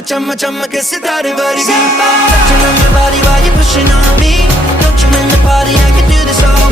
चम चम चमके सितारे वर्गी. Touching on your body while you're pushing on me. Don't you in the party, I can do this all